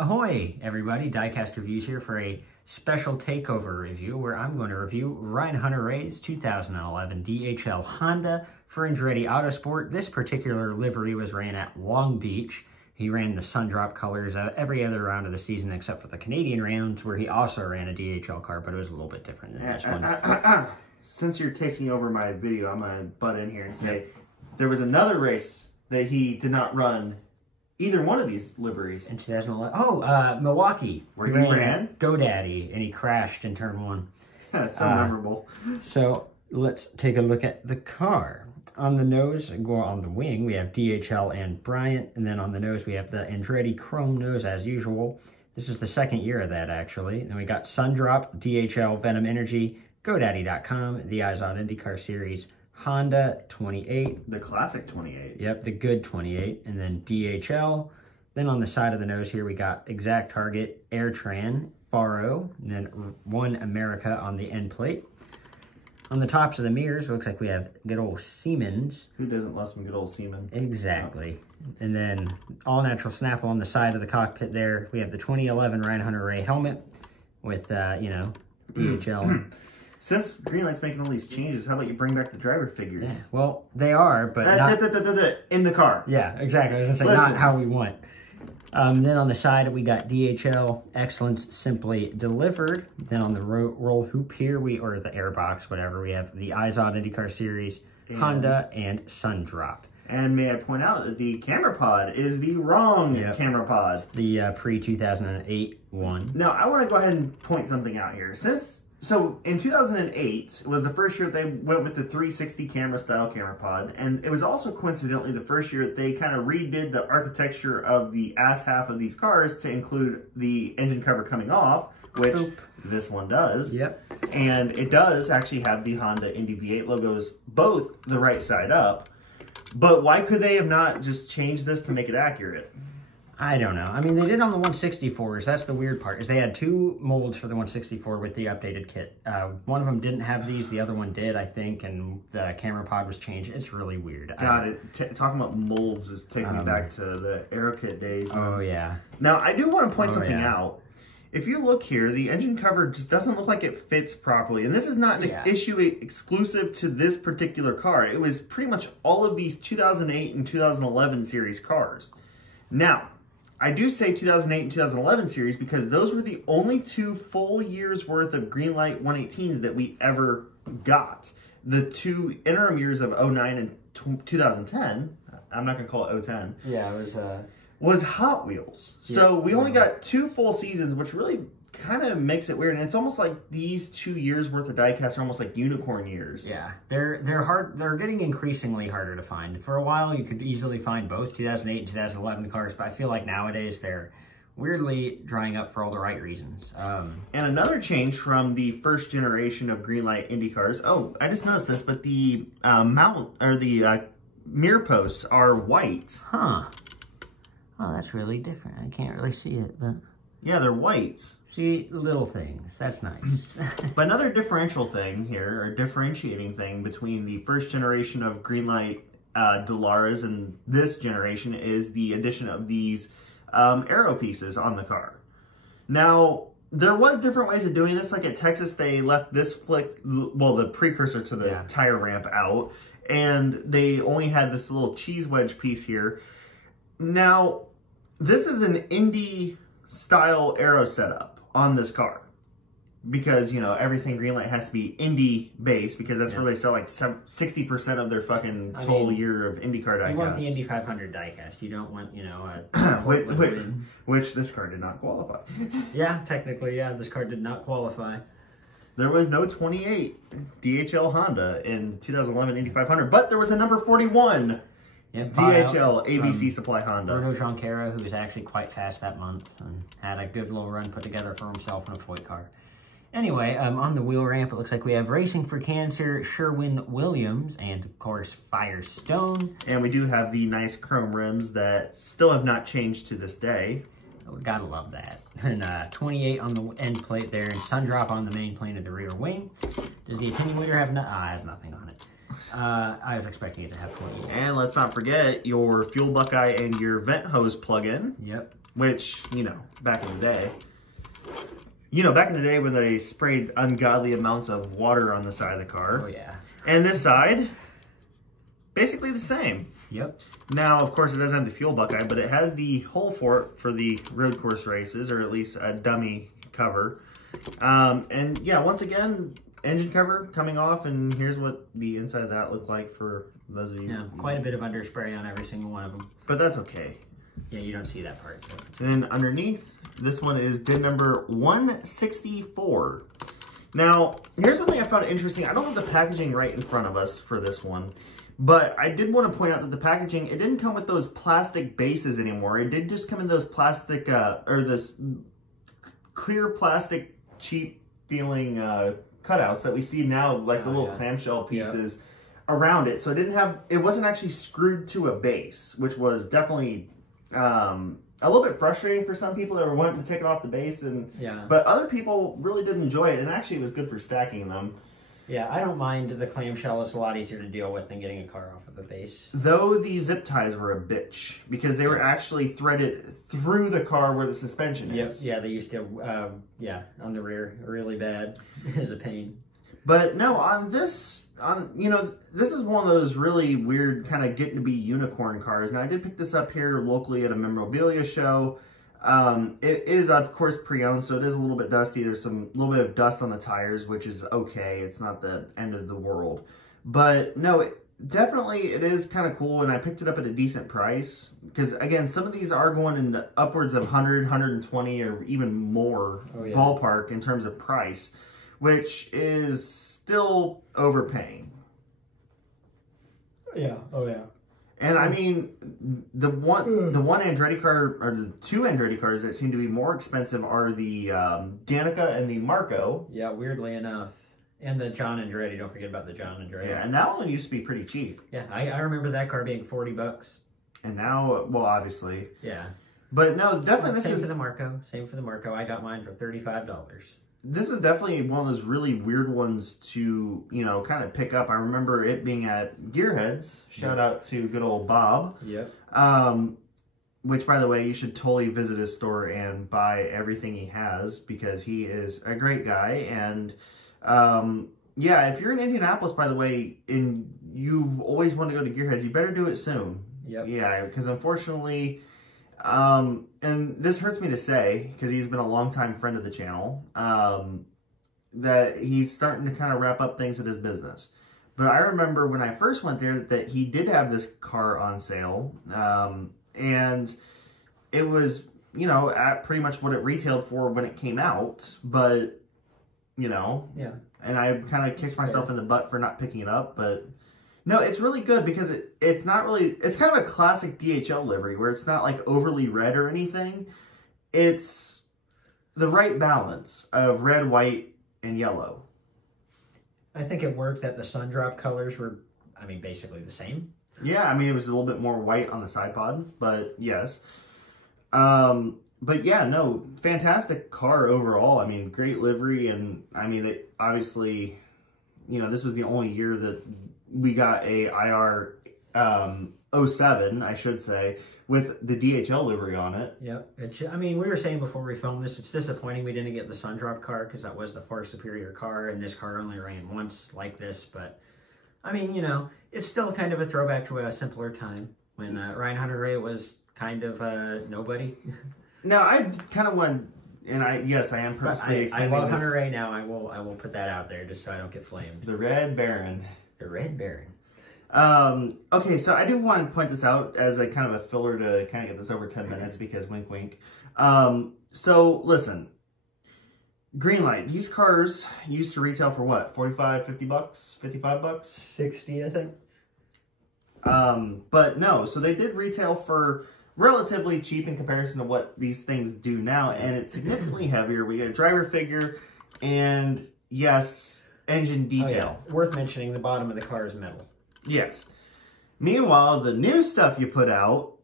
Ahoy, everybody. Diecastreviews here for a special takeover review where I'm going to review Ryan Hunter Ray's 2011 DHL Honda for Andretti Autosport. This particular livery was ran at Long Beach. He ran the Sundrop colors every other round of the season except for the Canadian rounds, where he also ran a DHL car, but it was a little bit different than this one. Since you're taking over my video, I'm going to butt in here and say there was another race that he did not run either one of these liveries. In 2011. Oh, Milwaukee. Where he ran? GoDaddy, and he crashed in turn one. So memorable. So let's take a look at the car. On the nose, on the wing, we have DHL and Bryant, and then on the nose we have the Andretti chrome nose as usual. This is the second year of that, actually. Then we got Sundrop, DHL, Venom Energy, GoDaddy.com, the Eyes on Indycar series, Honda 28. The classic 28. Yep, the good 28. And then DHL. Then on the side of the nose here, we got Exact Target, Airtran, Faro, and then One America on the end plate. On the tops of the mirrors, it looks like we have good old Siemens. Who doesn't love some good old Siemens? Exactly. And then all natural Snapple on the side of the cockpit there. We have the 2011 Ryan Hunter Ray helmet with, DHL. Since Greenlight's making all these changes, how about you bring back the driver figures? Yeah, well, they are, but not... in the car. Yeah, exactly. I was going to say, not how we want. Then on the side, we got DHL, Excellence Simply Delivered. Then on the roll hoop here, or the airbox, whatever, we have the Eyes on IndyCar series, Honda, and Sundrop. And may I point out that the camera pod is the wrong camera pod. The pre-2008 one. Now, I want to go ahead and point something out here. So in 2008 was the first year they went with the 360 camera style camera pod, and it was also coincidentally the first year that they kind of redid the architecture of the ass half of these cars to include the engine cover coming off, which this one does. Yep. And it does actually have the Honda Indy V8 logos both the right side up. But why could they have not just changed this to make it accurate? I don't know. I mean, they did on the 164s. That's the weird part, is they had two molds for the 164 with the updated kit. One of them didn't have these. The other one did, I think, and the camera pod was changed. It's really weird. God, talking about molds is taking me back to the AeroKit days. Oh, yeah. Now, I do want to point something out. If you look here, the engine cover just doesn't look like it fits properly. And this is not an issue exclusive to this particular car. It was pretty much all of these 2008 and 2011 series cars. Now, I do say 2008 and 2011 series because those were the only 2 full years worth of Greenlight 118s that we ever got. The 2 interim years of 09 and 2010, I'm not going to call it 010. Yeah, it was Hot Wheels. So we only got 2 full seasons, which really kind of makes it weird. And it's almost like these 2 years worth of diecast are almost like unicorn years. Yeah, they're hard. They're getting increasingly harder to find. For a while, you could easily find both 2008 and 2011 cars, but I feel like nowadays they're weirdly drying up for all the right reasons. And another change from the first generation of Greenlight Indy cars. Oh, I just noticed this, but the mirror posts are white. Huh. Oh, that's really different. I can't really see it, but... Yeah, they're white. See, little things. That's nice. But another differential thing here, or differentiating thing between the first generation of Greenlight Delaras and this generation is the addition of these aero pieces on the car. Now, there was different ways of doing this. Like at Texas, they left this the precursor to the tire ramp out, and they only had this little cheese wedge piece here. Now, this is an Indy style aero setup on this car because, everything Greenlight has to be Indy based because that's where they sell like 60% of their fucking total year of IndyCar diecast. You want the Indy 500 diecast. You don't want, which this car did not qualify. Yeah, technically, this car did not qualify. There was no 28 DHL Honda in 2011 Indy 500, but there was a number 41 DHL ABC Supply Honda. Bruno Jonquera, who was actually quite fast that month and had a good little run put together for himself in a toy car. Anyway, on the wheel ramp, it looks like we have Racing for Cancer, Sherwin-Williams, and of course, Firestone. And we do have the nice chrome rims that still have not changed to this day. Gotta love that. And 28 on the end plate there, and Sundrop on the main plane of the rear wing. Does the attenuator have it has nothing on it. I was expecting it to have 28. And let's not forget your fuel buckeye and your vent hose plug-in. Yep. which, you know, back in the day. You know, back in the day when they sprayed ungodly amounts of water on the side of the car. Oh, yeah. And this side, basically the same. Yep. Now, of course, it doesn't have the fuel buckeye, but it has the hole for it for the road course races, or at least a dummy cover. And yeah, once again, engine cover coming off, and here's what the inside of that looked like for those of you. Yeah, quite a bit of underspray on every single one of them. But that's okay. Yeah, you don't see that part. And then underneath, this one is DIN number 164. Now, here's one thing I found interesting. I don't have the packaging right in front of us for this one, but I did want to point out that the packaging, it didn't come with those plastic bases anymore. It did just come in those plastic, or this clear plastic, cheap feeling cutouts that we see now, like the little clamshell pieces around it. So it didn't have, it wasn't actually screwed to a base, which was definitely a little bit frustrating for some people that were wanting to take it off the base, and but other people really did enjoy it, and actually it was good for stacking them. Yeah, I don't mind the clamshell. It's a lot easier to deal with than getting a car off of a base. Though the zip ties were a bitch, because they were actually threaded through the car where the suspension is. Yeah, they used to, on the rear, really bad. It was a pain. But no, on this, you know, this is one of those really weird kind of getting to be unicorn cars. Now, I did pick this up here locally at a memorabilia show. It is, of course, pre-owned, so it is a little bit dusty. There's little bit of dust on the tires, which is okay. It's not the end of the world. But no, definitely it is kind of cool, and I picked it up at a decent price. Because, again, some of these are going in the upwards of 100, 120, or even more ballpark in terms of price, which is still overpaying. Yeah, oh yeah. And I mean, the one Andretti car, or the two Andretti cars that seem to be more expensive are the Danica and the Marco. Yeah, weirdly enough. And the John Andretti, don't forget about the John Andretti. Yeah, and that one used to be pretty cheap. Yeah, I remember that car being $40. And now, well, obviously. Yeah. But no, definitely Same for the Marco. Same for the Marco. I got mine for $35. This is definitely one of those really weird ones to, you know, kind of pick up. I remember it being at Gearheads. Shout out to good old Bob. Yep. Which, by the way, you should totally visit his store and buy everything he has, because he is a great guy. And, yeah, if you're in Indianapolis, by the way, and you've always wanted to go to Gearheads, you better do it soon. Yep. Yeah, because unfortunately... and this hurts me to say, because he's been a longtime friend of the channel, that he's starting to kind of wrap up things at his business. But I remember when I first went there that he did have this car on sale, and it was, you know, at pretty much what it retailed for when it came out, but, you know, and I kind of kicked myself in the butt for not picking it up, but... No, it's really good because it's not really... It's kind of a classic DHL livery where it's not like overly red or anything. It's the right balance of red, white, and yellow. I think it worked that the Sundrop colors were, I mean, basically the same. Yeah, I mean, it was a little bit more white on the side pod, but yes. But yeah, no, fantastic car overall. I mean, great livery, and I mean, it obviously, you know, this was the only year that we got a IR 07, I should say, with the DHL livery on it. Yep. I mean, we were saying before we filmed this, it's disappointing we didn't get the Sundrop car, because that was the far superior car, and this car only ran once like this. But, I mean, you know, it's still kind of a throwback to a simpler time when Ryan Hunter-Reay was kind of nobody. Now, I kind of want... And yes, I am purposely extending I love Hunter-Reay now. I will put that out there just so I don't get flamed. The Red Baron. The Red Baron. Okay, so I do want to point this out as a kind of a filler to kind of get this over 10 minutes, because wink, wink. So listen, Greenlight, these cars used to retail for what? 45, 50 bucks, 55 bucks? 60, I think. But no, so they did retail for relatively cheap in comparison to what these things do now, and it's significantly heavier. We get a driver figure, and yes, engine detail. Oh, yeah. Worth mentioning, the bottom of the car is metal. Yes. Meanwhile, the new stuff you put out,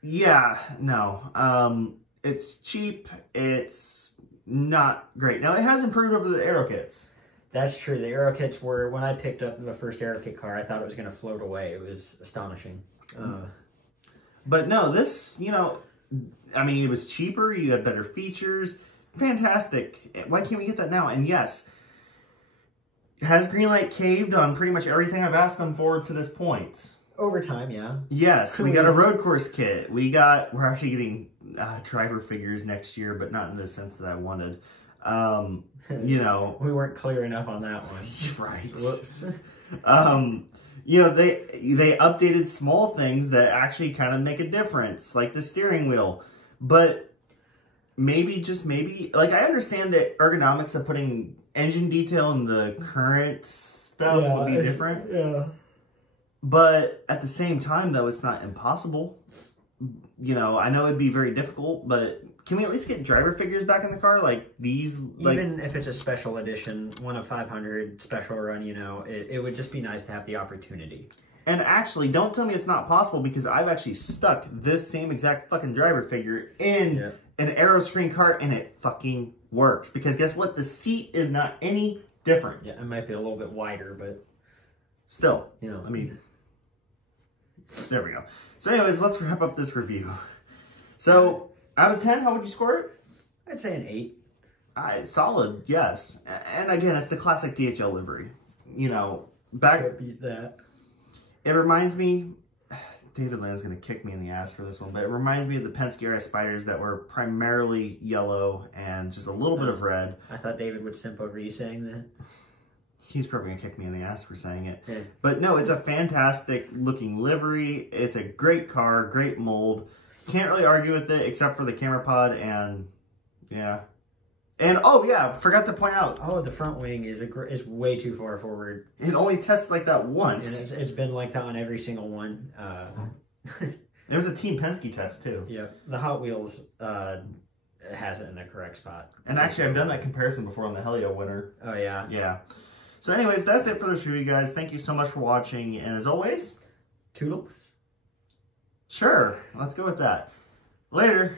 yeah, no. It's cheap. It's not great. Now, it has improved over the aero kits. That's true. The aero kits were, when I picked up the first aero kit car, I thought it was going to float away. It was astonishing. But no, this, you know, I mean, it was cheaper. You had better features. Fantastic. Why can't we get that now? And yes, has Greenlight caved on pretty much everything I've asked them for to this point? Over time, yeah. Yes, we got a road course kit. We're actually getting driver figures next year, but not in the sense that I wanted. You know, we weren't clear enough on that one. Right. Whoops. You know, they updated small things that actually kind of make a difference, like the steering wheel. But maybe, just maybe, like, I understand that ergonomics of putting engine detail in the current stuff would be different. Yeah. But at the same time, though, it's not impossible. You know, I know it'd be very difficult, but can we at least get driver figures back in the car? Like these? Even if it's a special edition, 1 of 500 special run, you know, it would just be nice to have the opportunity. And actually, don't tell me it's not possible, because I've actually stuck this same exact fucking driver figure in an aero screen car, and it fucking works. Because guess what? The seat is not any different. Yeah, it might be a little bit wider, but still, you know, I mean, there we go. So anyways, let's wrap up this review. So, out of 10, how would you score it? I'd say an 8. Solid, yes. And again, it's the classic DHL livery. You know, Can't beat that. It reminds me, David Land's going to kick me in the ass for this one, but it reminds me of the Penske RS Spiders that were primarily yellow and just a little bit of red. I thought David would simp over you saying that. He's probably going to kick me in the ass for saying it. Yeah. But no, it's a fantastic looking livery. It's a great car, great mold. Can't really argue with it except for the camera pod and yeah. And oh yeah, forgot to point out. Oh, the front wing is way too far forward. It only tests like that once. And it's been like that on every single one. It was a Team Penske test too. Yeah, the Hot Wheels has it in the correct spot. And actually, I've done that comparison before on the Helio winner. Oh yeah. Yeah. So anyways, that's it for this review, guys. Thank you so much for watching. And as always, Toodles. Sure. Let's go with that. Later.